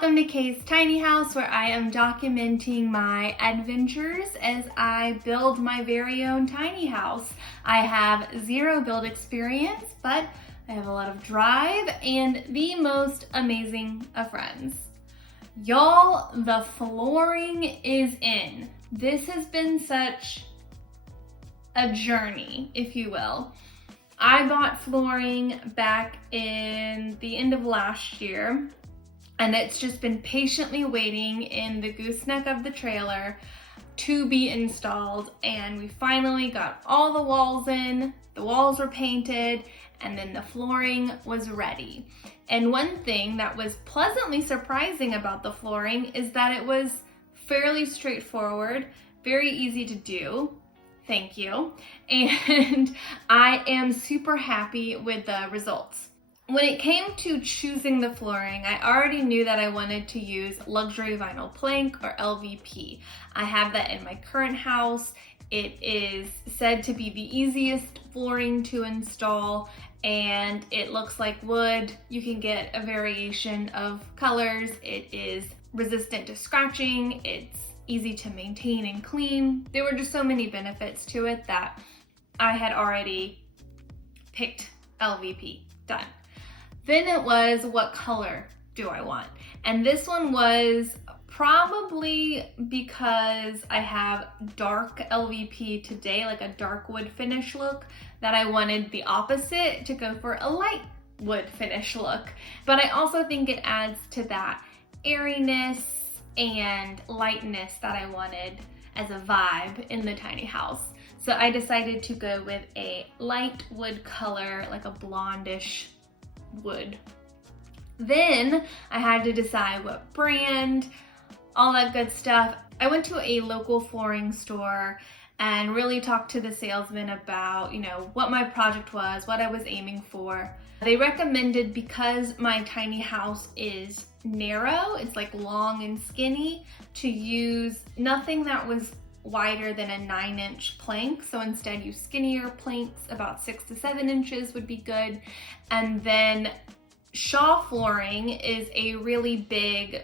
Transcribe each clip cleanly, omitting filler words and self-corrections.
Welcome to Kay's Tiny House, where I am documenting my adventures as I build my very own tiny house. I have zero build experience, but I have a lot of drive and the most amazing of friends. Y'all, the flooring is in. This has been such a journey, if you will. I bought flooring back in the end of last year, and it's just been patiently waiting in the gooseneck of the trailer to be installed. And we finally got all the walls in, the walls were painted, and then the flooring was ready. And one thing that was pleasantly surprising about the flooring is that it was fairly straightforward, very easy to do. Thank you. And I am super happy with the results. When it came to choosing the flooring, I already knew that I wanted to use luxury vinyl plank or LVP. I have that in my current house. It is said to be the easiest flooring to install, and it looks like wood. You can get a variation of colors. It is resistant to scratching. It's easy to maintain and clean. There were just so many benefits to it that I had already picked LVP. Done. Then it was, what color do I want? And this one was probably because I have dark LVP today, like a dark wood finish look, that I wanted the opposite, to go for a light wood finish look. But I also think it adds to that airiness and lightness that I wanted as a vibe in the tiny house. So I decided to go with a light wood color, like a blondish wood. Then I had to decide what brand, all that good stuff. I went to a local flooring store and really talked to the salesman about, what my project was, what I was aiming for. They recommended, because my tiny house is narrow, it's like long and skinny, to use nothing that was wider than a 9-inch plank. So instead use skinnier planks, about 6 to 7 inches would be good. And then Shaw Flooring is a really big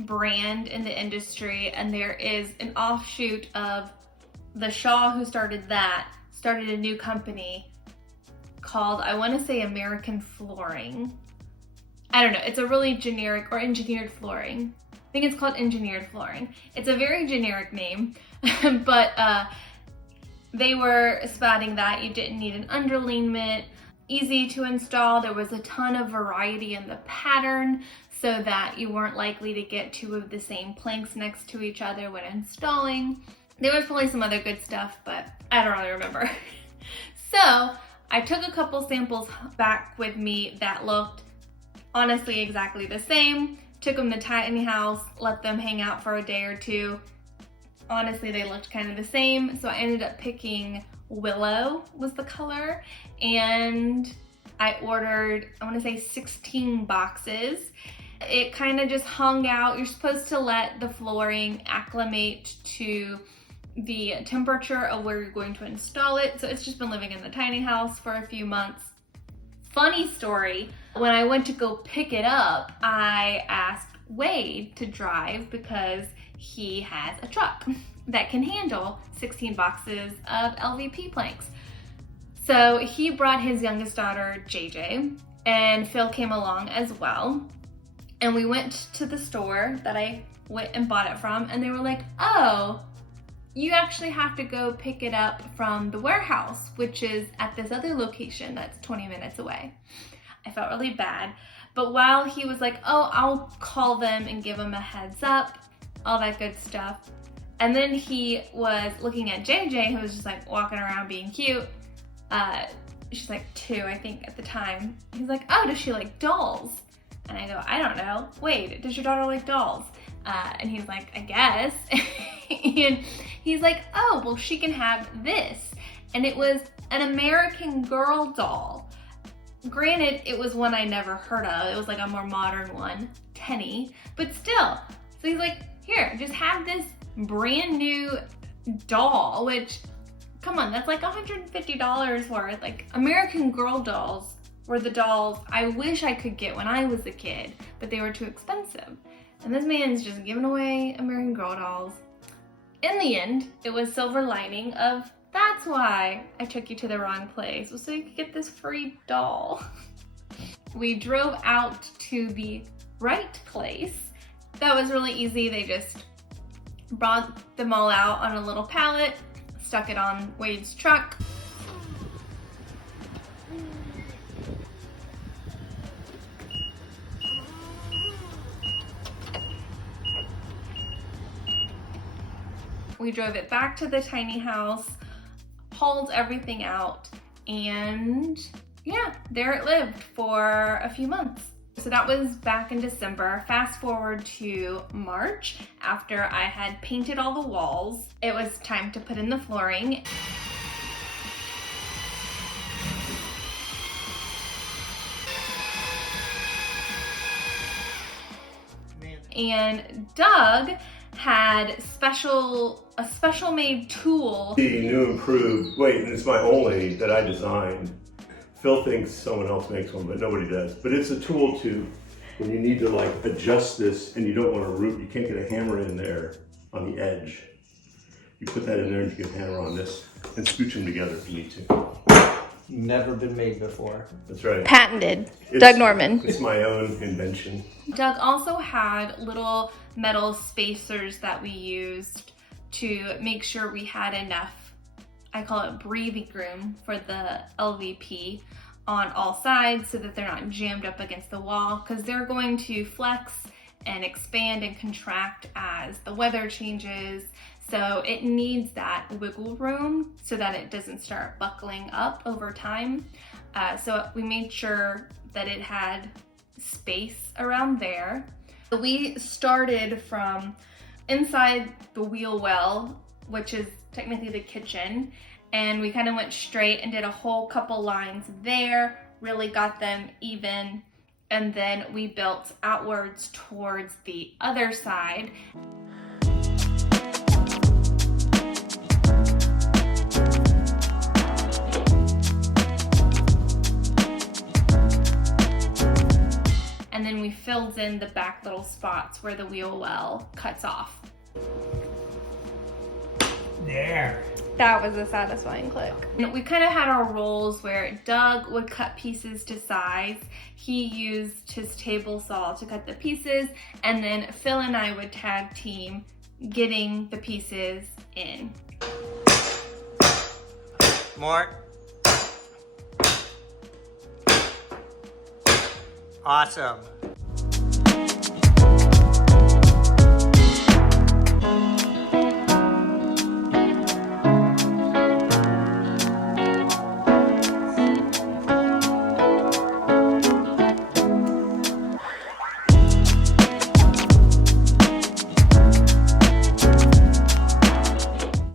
brand in the industry, and there is an offshoot of the Shaw who started a new company called, I want to say, American Flooring. I don't know, it's a really generic, or engineered flooring. I think it's called engineered flooring. It's a very generic name, but they were spouting that you didn't need an underlayment, easy to install. There was a ton of variety in the pattern so that you weren't likely to get two of the same planks next to each other when installing. There was probably some other good stuff, but I don't really remember. So I took a couple samples back with me that looked honestly exactly the same. Took them to tiny house, let them hang out for a day or two. Honestly, they looked kind of the same. So I ended up picking Willow was the color, and I ordered, I want to say 16 boxes. It kind of just hung out. You're supposed to let the flooring acclimate to the temperature of where you're going to install it. So it's just been living in the tiny house for a few months. Funny story, when I went to go pick it up, I asked Wade to drive because he has a truck that can handle 16 boxes of LVP planks. So he brought his youngest daughter, JJ, and Phil came along as well. And we went to the store that I went and bought it from, and they were like, oh, you actually have to go pick it up from the warehouse, which is at this other location that's 20 minutes away. I felt really bad. But while he was like, oh, I'll call them and give them a heads up, all that good stuff. And then he was looking at JJ, who was just like walking around being cute. She's like 2, I think, at the time. He's like, oh, does she like dolls? And I go, I don't know. Wait, does your daughter like dolls? And he's like, I guess. And he's like, oh, well, she can have this. And it was an American Girl doll. Granted, it was one I never heard of. It was like a more modern one, Tenny, but still. So he's like, here, just have this brand new doll, which, come on, that's like $150 worth. Like, American Girl dolls were the dolls I wish I could get when I was a kid, but they were too expensive. And this man's just giving away American Girl dolls. In the end, it was silver lining of, that's why I took you to the wrong place, was so you could get this free doll. We drove out to the right place. That was really easy. They just brought them all out on a little pallet, stuck it on Wade's truck. We drove it back to the tiny house, hauled everything out, and yeah, there it lived for a few months. So that was back in December. Fast forward to March, after I had painted all the walls, it was time to put in the flooring. And Doug had a special made tool. The new improved, wait, and it's my only that I designed. Phil thinks someone else makes one, but nobody does. But it's a tool to, when you need to like adjust this and you don't want to root, you can't get a hammer in there on the edge. You put that in there and you can hammer on this and scooch them together if you need to. Never been made before. That's right. Patented. Doug Norman. It's my own invention. Doug also had little metal spacers that we used to make sure we had enough, I call it breathing room, for the LVP on all sides so that they're not jammed up against the wall, because they're going to flex and expand and contract as the weather changes. So it needs that wiggle room so that it doesn't start buckling up over time. So we made sure that it had space around there. We started from inside the wheel well, which is technically the kitchen, and we kind of went straight and did a whole couple lines there, really got them even, and then we built outwards towards the other side. And then we filled in the back little spots where the wheel well cuts off. There. That was a satisfying click. And we kind of had our roles where Doug would cut pieces to size. He used his table saw to cut the pieces, and then Phil and I would tag team getting the pieces in. More. Awesome.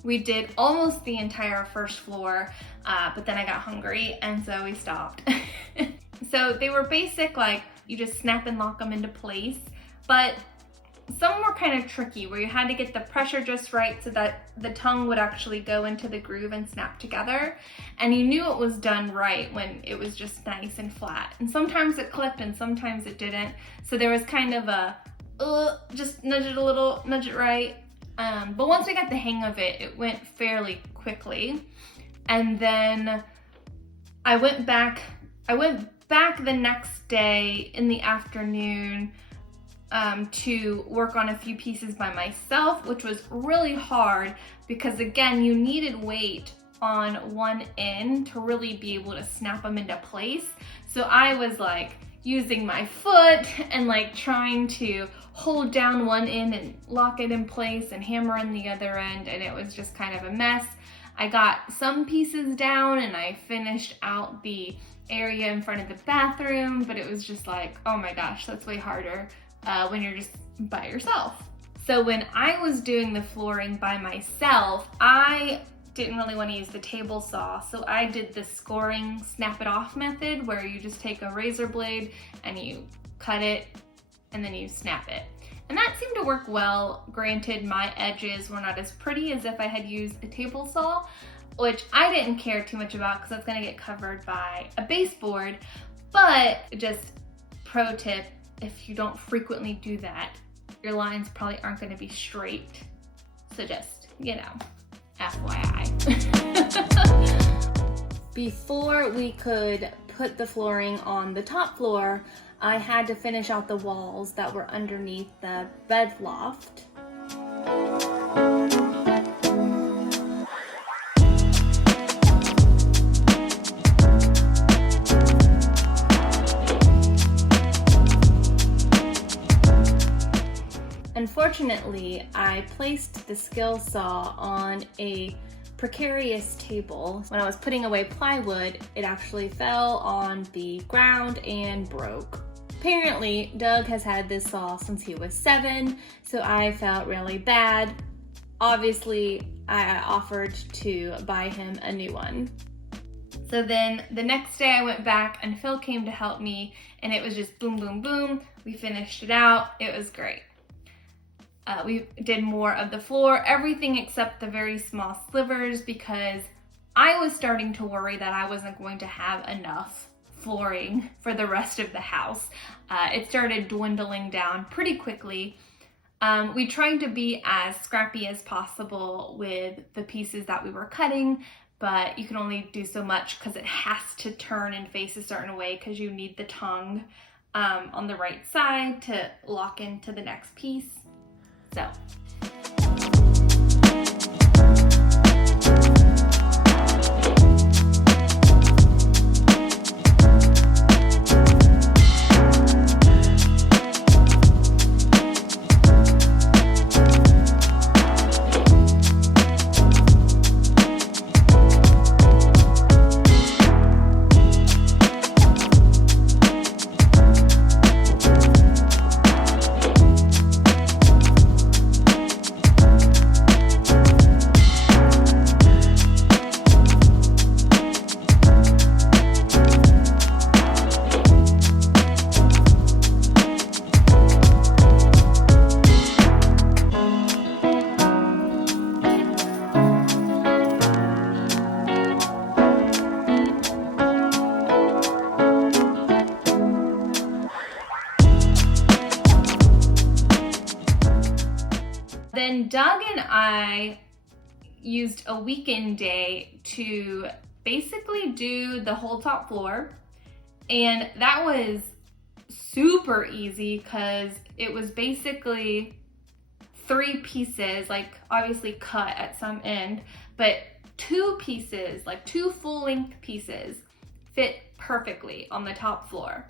We did almost the entire first floor, but then I got hungry and so we stopped. So they were basic, like you just snap and lock them into place, but some were kind of tricky where you had to get the pressure just right so that the tongue would actually go into the groove and snap together. And you knew it was done right when it was just nice and flat. And sometimes it clicked and sometimes it didn't. So there was kind of a, just nudge it a little, nudge it right. But once I got the hang of it, it went fairly quickly. And then I went back the next day in the afternoon to work on a few pieces by myself, which was really hard because again, you needed weight on one end to really be able to snap them into place. So I was like using my foot and like trying to hold down one end and lock it in place and hammer in the other end, and it was just kind of a mess. I got some pieces down and I finished out the area in front of the bathroom, but it was just like, oh my gosh, that's way harder when you're just by yourself. So when I was doing the flooring by myself, I didn't really want to use the table saw, so I did the scoring snap it off method where you just take a razor blade and you cut it and then you snap it. And that seemed to work well. Granted, my edges were not as pretty as if I had used a table saw, which I didn't care too much about because that's gonna get covered by a baseboard. But just pro tip, if you don't frequently do that, your lines probably aren't gonna be straight. So just, you know, FYI. Before we could put the flooring on the top floor, I had to finish out the walls that were underneath the bed loft. Unfortunately, I placed the skill saw on a precarious table. When I was putting away plywood, it actually fell on the ground and broke. Apparently, Doug has had this saw since he was 7, so I felt really bad. Obviously, I offered to buy him a new one. So then the next day I went back and Phil came to help me, and it was just boom, boom, boom. We finished it out. It was great. We did more of the floor, everything except the very small slivers, because I was starting to worry that I wasn't going to have enough flooring for the rest of the house. It started dwindling down pretty quickly. We tried to be as scrappy as possible with the pieces that we were cutting, but you can only do so much because it has to turn and face a certain way because you need the tongue on the right side to lock into the next piece. So. Then Doug and I used a weekend day to basically do the whole top floor, and that was super easy because it was basically 3 pieces, like obviously cut at some end, but 2 pieces, like 2 full-length pieces fit perfectly on the top floor.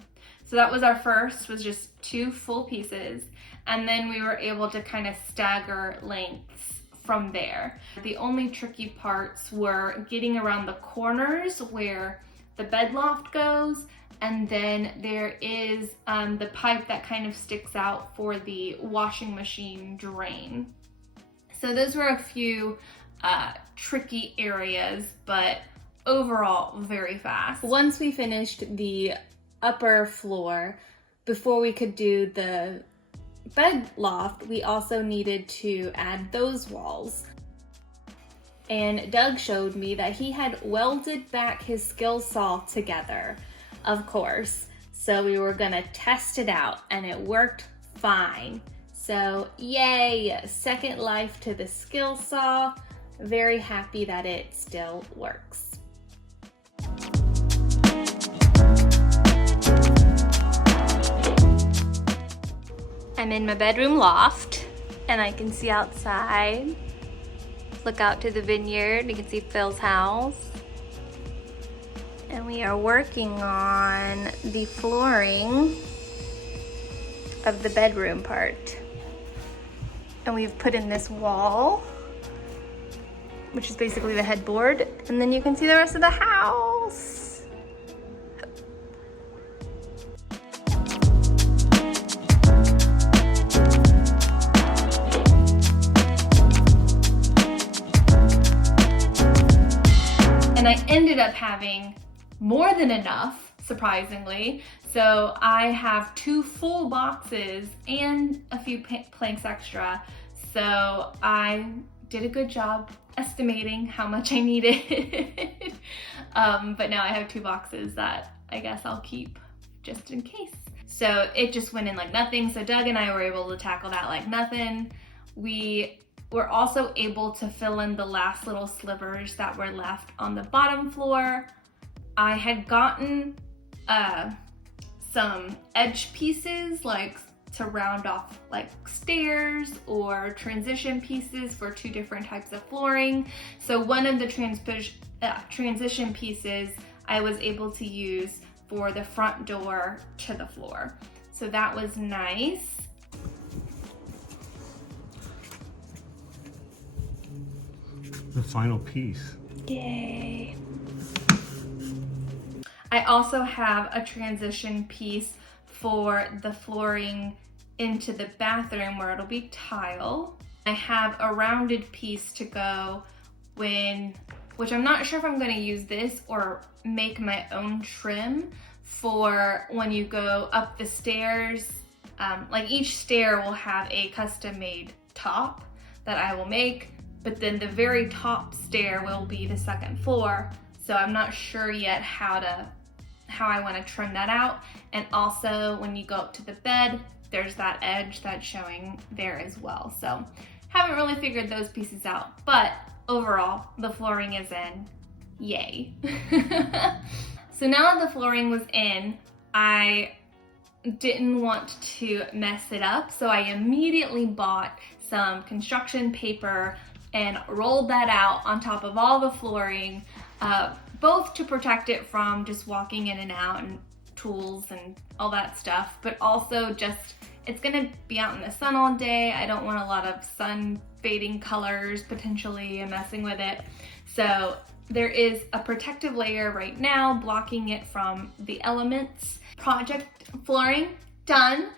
So that was our first, was just 2 full pieces. And then we were able to kind of stagger lengths from there. The only tricky parts were getting around the corners where the bed loft goes, and then there is the pipe that kind of sticks out for the washing machine drain. So those were a few tricky areas, but overall very fast. Once we finished the upper floor, before we could do the bed loft, we also needed to add those walls. And Doug showed me that he had welded back his skill saw together, of course. So we were gonna test it out, and it worked fine. So yay, second life to the skill saw. Very happy that it still works. I'm in my bedroom loft, and I can see outside. Look out to the vineyard, you can see Phil's house. And we are working on the flooring of the bedroom part. And we've put in this wall, which is basically the headboard, and then you can see the rest of the house. And I ended up having more than enough, surprisingly. So I have 2 full boxes and a few planks extra. So I did a good job estimating how much I needed. But now I have 2 boxes that I guess I'll keep just in case. So it just went in like nothing. So Doug and I were able to tackle that like nothing. We were also able to fill in the last little slivers that were left on the bottom floor. I had gotten some edge pieces like to round off like stairs or transition pieces for 2 different types of flooring. So one of the transition pieces I was able to use for the front door to the floor. So that was nice. The final piece. Yay. I also have a transition piece for the flooring into the bathroom where it'll be tile. I have a rounded piece to go which I'm not sure if I'm gonna use this or make my own trim for when you go up the stairs. Like each stair will have a custom made top that I will make, but then the very top stair will be the 2nd floor. So I'm not sure yet how I want to trim that out. And also when you go up to the bed, there's that edge that's showing there as well. So haven't really figured those pieces out, but overall the flooring is in. Yay. So now that the flooring was in, I didn't want to mess it up, so I immediately bought some construction paper and rolled that out on top of all the flooring, both to protect it from just walking in and out and tools and all that stuff, but also just, it's gonna be out in the sun all day. I don't want a lot of sun fading colors potentially and messing with it. So there is a protective layer right now blocking it from the elements. Project flooring done.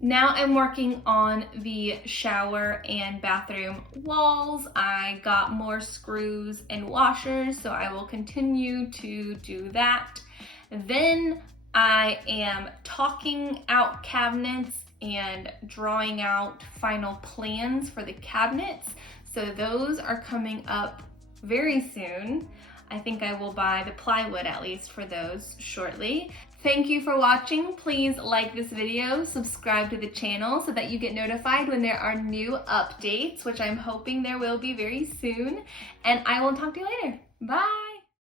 Now I'm working on the shower and bathroom walls. I got more screws and washers, so I will continue to do that. Then I am talking out cabinets and drawing out final plans for the cabinets. So those are coming up very soon. I think I will buy the plywood at least for those shortly. Thank you for watching. Please like this video, subscribe to the channel so that you get notified when there are new updates, which I'm hoping there will be very soon. And I will talk to you later. Bye.